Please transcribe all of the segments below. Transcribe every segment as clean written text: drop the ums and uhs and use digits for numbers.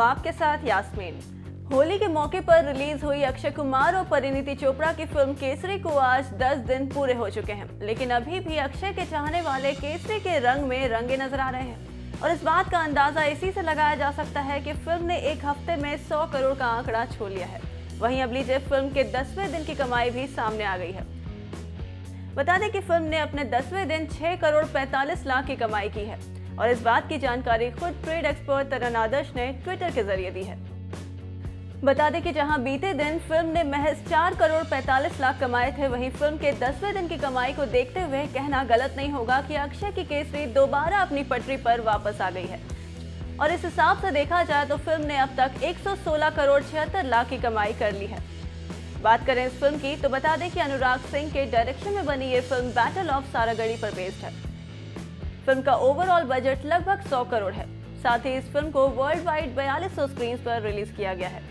हूँ आपके साथ यास्मीन। होली के मौके पर रिलीज हुई अक्षय कुमार और परिणीति चोपड़ा की फिल्म केसरी को आज 10 दिन पूरे हो चुके हैं, लेकिन अभी भी अक्षय के चाहने वाले केसरी के रंग में रंगे नजर आ रहे हैं। और इस बात का अंदाजा इसी से लगाया जा सकता है कि फिल्म ने एक हफ्ते में 100 करोड़ का आंकड़ा छू लिया है। वहीं अब लीजिए फिल्म के 10वें दिन की कमाई भी सामने आ गई है। बता दें कि फिल्म ने अपने 10वें दिन 6 करोड़ 45 लाख की कमाई की है और इस बात की जानकारी खुद ट्रेड एक्सपर्ट तरन आदर्श ने ट्विटर के जरिए दी है। बता दें कि जहां बीते दिन फिल्म ने महज 4 करोड़ 45 लाख कमाए थे, वहीं फिल्म के 10वें दिन की कमाई को देखते हुए कहना गलत नहीं होगा कि अक्षय की केसरी दोबारा अपनी पटरी पर वापस आ गई है। और इस हिसाब से देखा जाए तो फिल्म ने अब तक 116 करोड़ 76 लाख की कमाई कर ली है। बात करें इस फिल्म की तो बता दें कि अनुराग सिंह के डायरेक्शन में बनी ये फिल्म बैटल ऑफ सारागढ़ी पर बेस्ड है। फिल्म का ओवरऑल बजट लगभग 100 करोड़ है। साथ ही इस फिल्म को वर्ल्ड वाइड 4200 स्क्रीन पर रिलीज किया गया है।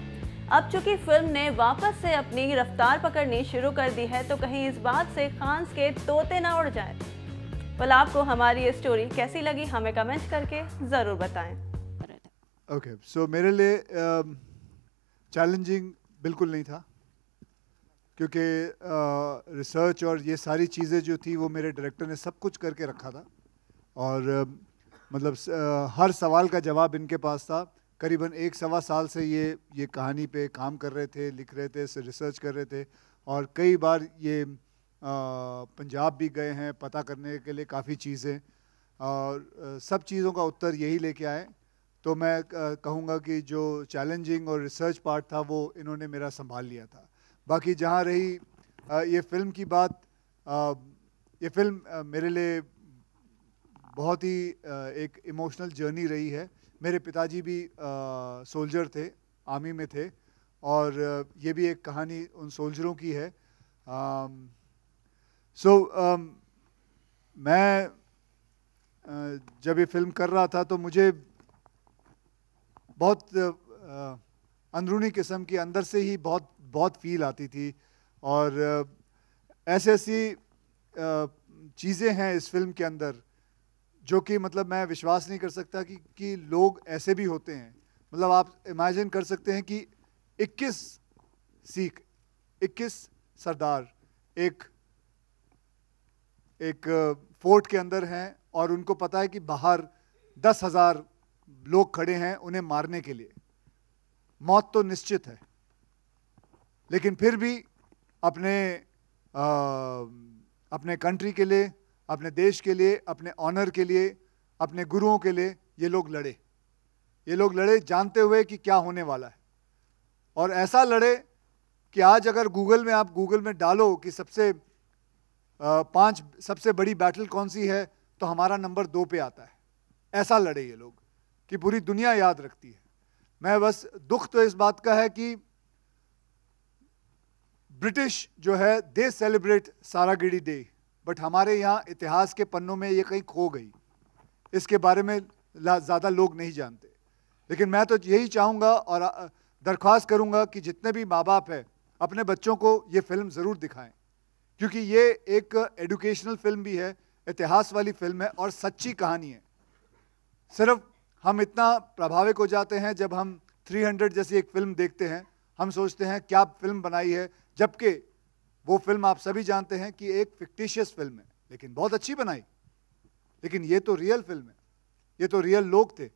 अब चूंकि फिल्म ने वापस से अपनी रफ्तार पकड़नी शुरू कर दी है तो कहीं इस बात से खान्स के तोते ना उड़ जाएं। well, आपको हमारी ये स्टोरी कैसी लगी हमें कमेंट करके जरूर बताएं। ओके, सो मेरे लिए चैलेंजिंग बिल्कुल नहीं था, क्योंकि रिसर्च और ये सारी चीज़ें जो थी वो मेरे डायरेक्टर ने सब कुछ करके रखा था और मतलब हर सवाल का जवाब इनके पास था। करीबन 1-1.25 साल से ये कहानी पे काम कर रहे थे, लिख रहे थे, रिसर्च कर रहे थे और कई बार ये पंजाब भी गए हैं पता करने के लिए काफ़ी चीज़ें और सब चीज़ों का उत्तर यही लेके आए। तो मैं कहूँगा कि जो चैलेंजिंग और रिसर्च पार्ट था वो इन्होंने मेरा संभाल लिया था। बाकी जहाँ रही ये फ़िल्म की बात, ये फ़िल्म मेरे लिए बहुत ही एक इमोशनल जर्नी रही है। मेरे पिताजी भी सोल्जर थे, आर्मी में थे और ये भी एक कहानी उन सोल्जरों की है। मैं जब ये फिल्म कर रहा था तो मुझे बहुत अंदरूनी किस्म की अंदर से ही बहुत फील आती थी और ऐसी चीज़ें हैं इस फिल्म के अंदर जो कि मतलब मैं विश्वास नहीं कर सकता कि लोग ऐसे भी होते हैं। मतलब आप इमेजिन कर सकते हैं कि 21 सिख, 21 सरदार एक फोर्ट के अंदर हैं और उनको पता है कि बाहर 10,000 लोग खड़े हैं उन्हें मारने के लिए। मौत तो निश्चित है, लेकिन फिर भी अपने कंट्री के लिए, अपने देश के लिए, अपने ऑनर के लिए, अपने गुरुओं के लिए ये लोग लड़े। ये लोग लड़े जानते हुए कि क्या होने वाला है और ऐसा लड़े कि आज अगर आप गूगल में डालो कि सबसे 5 सबसे बड़ी बैटल कौन सी है तो हमारा नंबर 2 पे आता है। ऐसा लड़े ये लोग कि पूरी दुनिया याद रखती है। मैं बस दुख तो इस बात का है कि ब्रिटिश जो है दे सेलिब्रेट सारागढ़ी डे, बट हमारे यहाँ इतिहास के पन्नों में ये कहीं खो गई। इसके बारे में ज़्यादा लोग नहीं जानते। लेकिन मैं तो यही चाहूँगा और दरख्वास्त करूँगा कि जितने भी माँ बाप हैं अपने बच्चों को ये फिल्म ज़रूर दिखाएं, क्योंकि ये एक एजुकेशनल फिल्म भी है, इतिहास वाली फिल्म है और सच्ची कहानी है। सिर्फ हम इतना प्रभावित हो जाते हैं जब हम 300 जैसी एक फिल्म देखते हैं, हम सोचते हैं क्या फिल्म बनाई है, जबकि वो फिल्म आप सभी जानते हैं कि एक फिक्टिशियस फिल्म है, लेकिन बहुत अच्छी बनाई। लेकिन ये तो रियल फिल्म है, ये तो रियल लोग थे,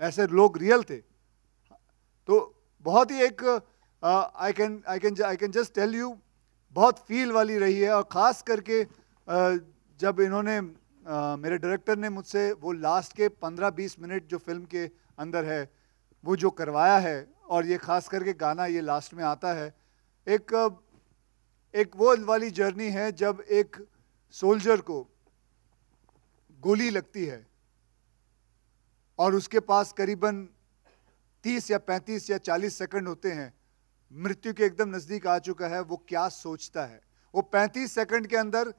ऐसे लोग रियल थे। तो बहुत ही एक I can just tell you बहुत फील वाली रही है। और ख़ास करके जब इन्होंने मेरे डायरेक्टर ने मुझसे वो लास्ट के 15-20 मिनट जो फिल्म के अंदर है वो जो करवाया है, और ये ख़ास करके गाना ये लास्ट में आता है, एक वो वाली जर्नी है जब एक सोल्जर को गोली लगती है और उसके पास करीबन 30 या 35 या 40 सेकंड होते हैं, मृत्यु के एकदम नज़दीक आ चुका है। वो क्या सोचता है, वो 35 सेकंड के अंदर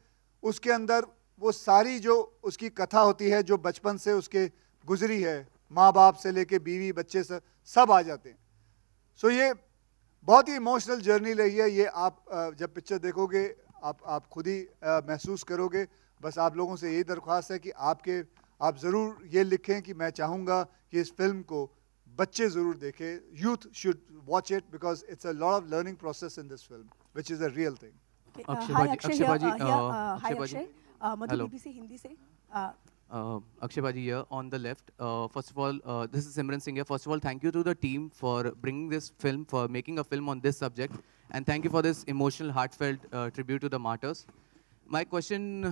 उसके अंदर वो सारी जो उसकी कथा होती है जो बचपन से उसके गुजरी है, माँ बाप से लेके बीवी बच्चे से सब आ जाते हैं। सो ये बहुत ही इमोशनल जर्नी रही है। ये आप जब पिक्चर देखोगे आप खुद ही महसूस करोगे। बस आप लोगों से यही दरख्वास्त है कि आप ज़रूर ये लिखें कि मैं चाहूँगा कि इस फिल्म को बच्चे ज़रूर देखें, youth should watch it because it's a lot of learning process in this film, which is a real thing. Hi Akshay Akshay Madhu Hello. BBC Hindi से Akshay Baji here on the left. First of all, this is Simran Singh here. First of all, thank you to the team for bringing this film, for making a film on this subject, and thank you for this emotional, heartfelt tribute to the martyrs. My question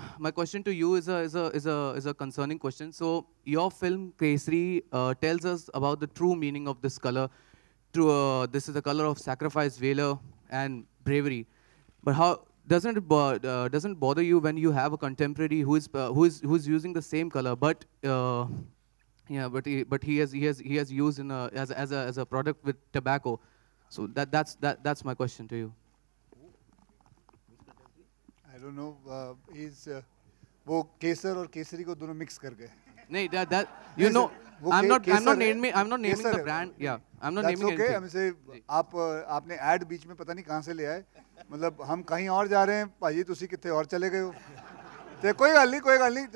to you is a concerning question. So, your film Kesari tells us about the true meaning of this color. This is the color of sacrifice, valor, and bravery. But how doesn't bother you when you have a contemporary who is using the same color, but he has used in as a product with tobacco. So that's my question to you. I don't know. He's वो केसर और केसरी को दोनों mix कर गए. नहीं, that you know, I'm not naming Kesar the है. brand. Yeah, I'm not That's naming okay. anything. हम से आपने ad बीच में पता नहीं कहाँ से ले आए. मतलब हम कहीं और जा रहे हैं, भाजी तुसी कितने और चले गए हो. तो कोई गल नहीं.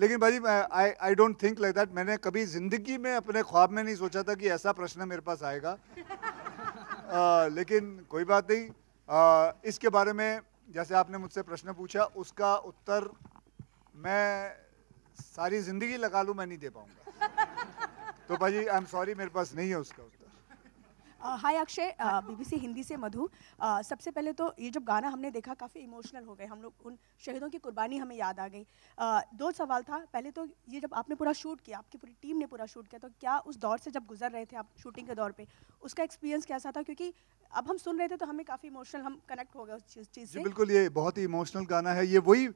लेकिन भाजी I don't think like that. मैंने कभी जिंदगी में अपने ख्वाब में नहीं सोचा था कि ऐसा प्रश्न मेरे पास आएगा. लेकिन कोई बात नहीं. इसके बारे में जैसे आपने मुझसे प्रश्न पूछा, उसका उत्तर मैं सारी जिंदगी लगा लूँ, मैं नहीं दे पाऊंगा. तो भाजी आई एम सॉरी, मेरे पास नहीं है उसका उत्तर. हाय अक्षय, BBC हिंदी से मधु. सबसे पहले तो ये जब गाना हमने देखा काफ़ी इमोशनल हो गए हम लोग. उन शहीदों की कुर्बानी हमें याद आ गई. दो सवाल था. पहले तो ये जब आपने पूरा शूट किया, आपकी पूरी टीम ने पूरा शूट किया, तो क्या उस दौर से जब गुजर रहे थे आप शूटिंग के दौर पे, उसका एक्सपीरियंस कैसा था? क्योंकि अब हम सुन रहे थे तो हमें काफ़ी इमोशनल, हम कनेक्ट हो गए उस चीज़ से. बिल्कुल, ये बहुत ही इमोशनल गाना है. ये वही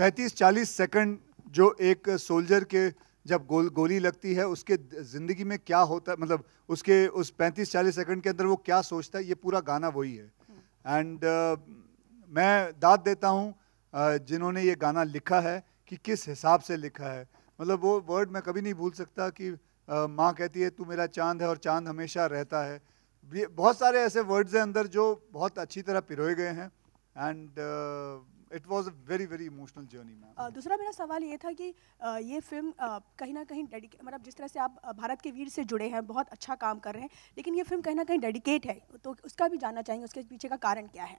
35-40 सेकंड जो एक सोल्जर के जब गोली लगती है उसके ज़िंदगी में क्या होता है, मतलब उसके उस 35-40 सेकंड के अंदर वो क्या सोचता है, ये पूरा गाना वही है. एंड मैं दाद देता हूँ जिन्होंने ये गाना लिखा है कि किस हिसाब से लिखा है. मतलब वो वर्ड मैं कभी नहीं भूल सकता कि माँ कहती है तू मेरा चांद है और चांद हमेशा रहता है. बहुत सारे ऐसे वर्ड्स हैं अंदर जो बहुत अच्छी तरह पिरोए गए हैं. And it was a very very emotional journey. Ma'am, दूसरा मेरा सवाल ये था कि ये फिल्म कहीं ना कहीं मतलब जिस तरह से आप भारत के वीर से जुड़े हैं, बहुत अच्छा काम कर रहे हैं, लेकिन ये फिल्म कहीं ना कहीं डेडिकेट है, तो उसका भी जानना चाहेंगे, उसके पीछे का कारण क्या है?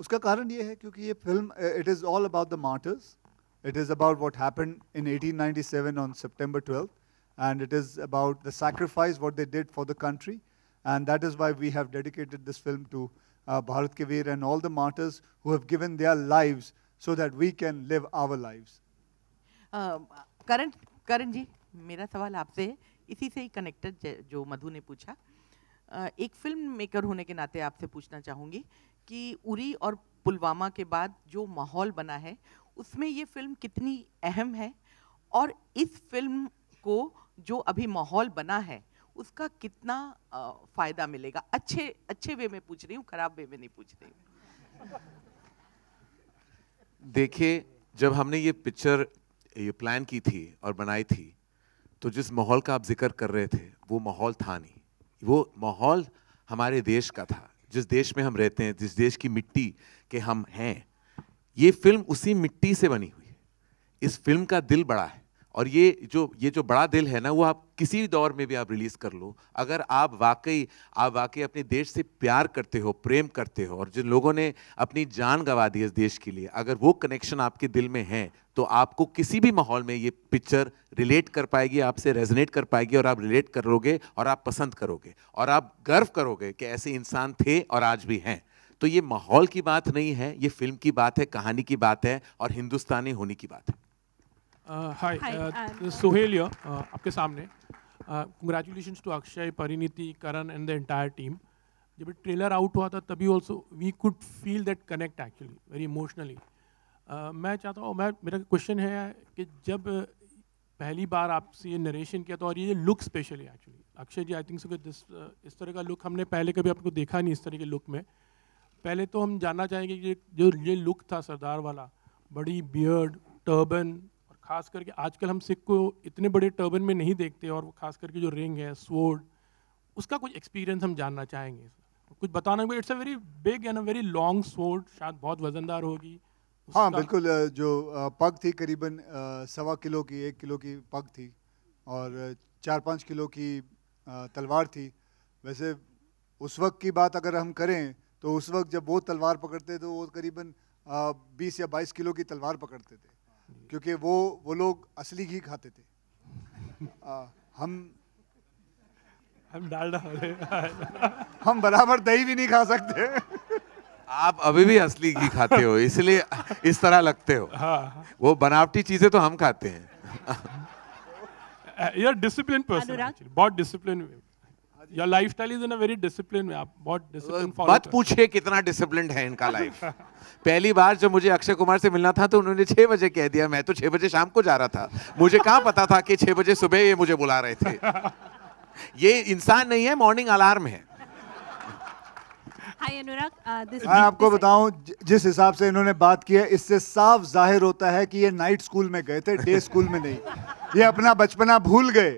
उसका कारण ये है क्योंकि ये film it is all about the martyrs. It is about what happened in 1897 on September 12th, and it is about the sacrifice what they did for the country, and that is why we have dedicated this film to Bharat Ke Veer and all the martyrs who have given their lives so that we can live our lives. करण जी, मेरा सवाल आपसे है, इसी से ही connected जो मधु ने पूछा. एक फिल्म मेकर होने के नाते आपसे पूछना चाहूँगी कि उरी और पुलवामा के बाद जो माहौल बना है उसमें ये फिल्म कितनी अहम है, और इस फिल्म को जो अभी माहौल बना है उसका कितना फ़ायदा मिलेगा? अच्छे वे में पूछ रही हूँ, खराब वे में नहीं पूछ रही हूँ. देखिए, जब हमने ये पिक्चर ये प्लान की थी और बनाई थी, तो जिस माहौल का आप जिक्र कर रहे थे वो माहौल था नहीं. वो माहौल हमारे देश का था, जिस देश में हम रहते हैं, जिस देश की मिट्टी के हम हैं. ये फिल्म उसी मिट्टी से बनी हुई है. इस फिल्म का दिल बड़ा है, और ये जो बड़ा दिल है ना, वो आप किसी भी दौर में भी आप रिलीज कर लो. अगर आप वाकई अपने देश से प्यार करते हो, प्रेम करते हो, और जिन लोगों ने अपनी जान गंवा दी इस देश के लिए, अगर वो कनेक्शन आपके दिल में है, तो आपको किसी भी माहौल में ये पिक्चर रिलेट कर पाएगी, आपसे रेजोनेट कर पाएगी, और आप रिलेट करोगे और आप पसंद करोगे और आप गर्व करोगे कि ऐसे इंसान थे और आज भी हैं. तो ये माहौल की बात नहीं है, ये फिल्म की बात है, कहानी की बात है, और हिंदुस्तानी होने की बात है. हाय, सोहेल here, आपके सामने. Congratulations to Akshay, Pariniti, Karan and the entire team. जब ट्रेलर आउट हुआ था तभी also we could feel that connect actually very emotionally. मैं चाहता हूँ, मेरा क्वेश्चन है कि जब पहली बार आपसे ये नरेशन किया था, और ये look specially actually Akshay ji, I think so कि इस तरह का लुक हमने पहले कभी आपको देखा नहीं. इस तरह के लुक में पहले तो हम जानना चाहेंगे कि जो ये लुक था सरदार वाला, बड़ी बियर्ड, टर्बन, खास करके आजकल हम सिख को इतने बड़े टर्बन में नहीं देखते, और वो खास करके जो रिंग है, स्वॉर्ड, उसका कुछ एक्सपीरियंस हम जानना चाहेंगे. कुछ बताना. It's a very big and a very long sword, शायद बहुत वजनदार होगी. हाँ बिल्कुल. जो पग थी करीबन 1.25 किलो की, 1 किलो की पग थी, और 4-5 किलो की तलवार थी। वैसे उस वक्त की बात अगर हम करें तो उस वक्त जब वो तलवार पकड़ते तो वो करीबन 20 या 22 किलो की तलवार पकड़ते थे, क्योंकि वो लोग असली घी खाते थे। हम डालडा हम बराबर दही भी नहीं खा सकते। आप अभी भी असली घी खाते हो, इसलिए इस तरह लगते हो। वो बनावटी चीजें तो हम खाते हैं। You're a disciplined person actually. बहुत disciplined. Your lifestyle is in a very disciplined way. आप बहुत discipline follow मत पूछिए कितना डिसिप्लिन्ड है इनका लाइफ। पहली बार जब मुझे अक्षय कुमार से मिलना था तो उन्होंने 6 बजे कह दिया। मैं तो 6 बजे शाम को जा रहा था, मुझे कहाँ पता था कि 6 बजे सुबह ये मुझे बुला रहे थे। ये इंसान नहीं है, मॉर्निंग अलार्म है। मैं आपको बताऊं, जिस हिसाब से इन्होंने बात की है, इससे साफ जाहिर होता है कि ये नाइट स्कूल में गए थे, डे स्कूल में नहीं। ये अपना बचपना भूल गए।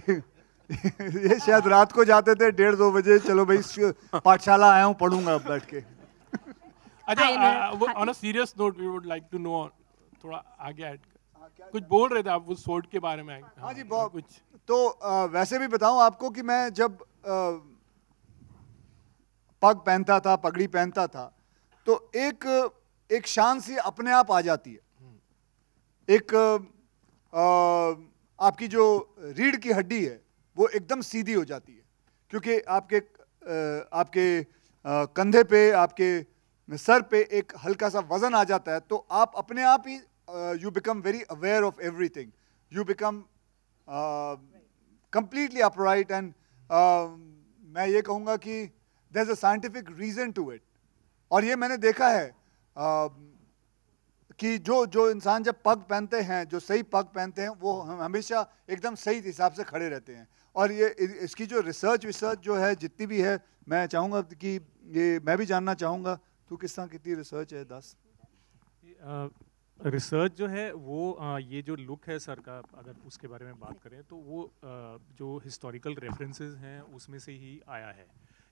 ये शायद रात को जाते थे 1:30-2 बजे, चलो भाई पाठशाला आया हूँ, पढ़ूंगा अब बैठ के। अच्छा, on a serious note, we would like to know, थोड़ा आगे ऐड कुछ बोल रहे थे आप वो sword के बारे में। हाँ जी, कुछ तो वैसे भी बताऊं आपको कि मैं जब पग पहनता था, पगड़ी पहनता था, तो एक शान सी अपने आप आ जाती है। एक आपकी जो रीढ़ की हड्डी है वो एकदम सीधी हो जाती है, क्योंकि आपके कंधे पे, आपके सर पे एक हल्का सा वजन आ जाता है, तो आप अपने आप ही you become very aware of everything, you become completely upright, and मैं ये कहूँगा कि there's a scientific reason to it। और ये मैंने देखा है कि जो इंसान जब पग पहनते हैं, जो सही पग पहनते हैं, वो हमेशा एकदम सही हिसाब से खड़े रहते हैं। और ये इसकी जो रिसर्च जो है, जितनी भी है, मैं चाहूँगा कि ये मैं भी जानना चाहूँगा, तू किस तरह कितनी रिसर्च है? 10 रिसर्च जो है वो ये जो लुक है सर का, अगर उसके बारे में बात करें तो वो जो हिस्टोरिकल रेफरेंसेस हैं उसमें से ही आया है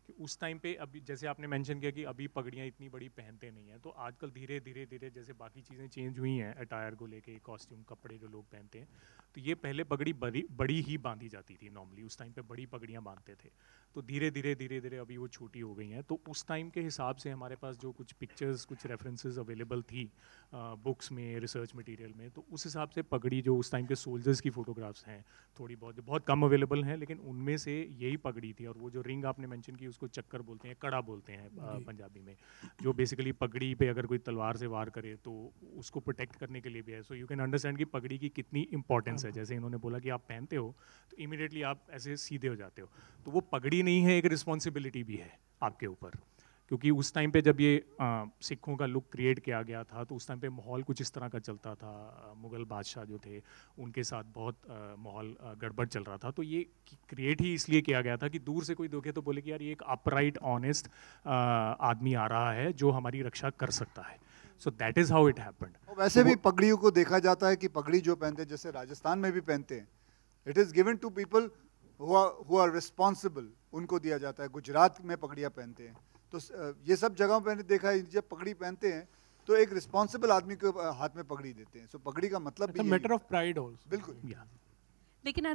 कि उस टाइम पे, अभी जैसे आपने मेंशन किया कि अभी पगड़ियाँ इतनी बड़ी पहनते नहीं हैं, तो आजकल धीरे धीरे जैसे बाकी चीज़ें चेंज हुई हैं, अटायर को लेके, कॉस्ट्यूम, कपड़े जो लोग पहनते हैं, तो ये पहले पगड़ी बड़ी ही बांधी जाती थी नॉर्मली, उस टाइम पे बड़ी पगड़ियाँ बांधते थे। तो धीरे धीरे अभी वो छोटी हो गई हैं। तो उस टाइम के हिसाब से हमारे पास जो कुछ पिक्चर्स, कुछ रेफरेंसेस अवेलेबल थी बुक्स में, रिसर्च मटेरियल में, तो उस हिसाब से पगड़ी जो उस टाइम के सोल्जर्स की फ़ोटोग्राफ्स हैं, थोड़ी बहुत कम अवेलेबल हैं, लेकिन उनमें से यही पगड़ी थी। और वो जो रिंग आपने मेंशन की, उसको चक्कर बोलते हैं, कड़ा बोलते हैं पंजाबी में, जो बेसिकली पगड़ी पे अगर कोई तलवार से वार करे तो उसको प्रोटेक्ट करने के लिए भी है। सो यू कैन अंडरस्टैंड कि पगड़ी की कितनी इंपॉर्टेंस है। जैसे इन्होंने बोला कि आप पहनते हो तो इमीडिएटली आप ऐसे सीधे हो जाते हो, तो वो पगड़ी नहीं है, एक रिस्पॉन्सिबिलिटी भी है आपके ऊपर। क्योंकि उस टाइम पे जब ये सिखों का लुक क्रिएट किया गया था, तो उस टाइम पे माहौल कुछ इस तरह का चलता था। मुग़ल बादशाह जो थे उनके साथ बहुत माहौल गड़बड़ चल रहा था, तो ये क्रिएट ही इसलिए किया गया था कि दूर से कोई देखे तो बोले कि यार ये एक अपराइट, ऑनेस्ट आदमी आ रहा है जो हमारी रक्षा कर सकता है। So that is how it happened. वैसे भी पगड़ियों को देखा जाता है कि पगड़ी जो पहनते हैं, जैसे राजस्थान में भी पहनते हैं, it is given to people who are responsible, उनको दिया जाता है। गुजरात में पगड़ियाँ पहनते हैं, तो ये सब जगहों पे मैंने देखा है, जब पगड़ी पहनते हैं तो एक रिस्पॉन्सिबल आदमी को हाथ में पगड़ी देते हैं। सो पगड़ी का मतलब भी मैटर ऑफ प्राइड आल्सो। बिल्कुल। लेकिन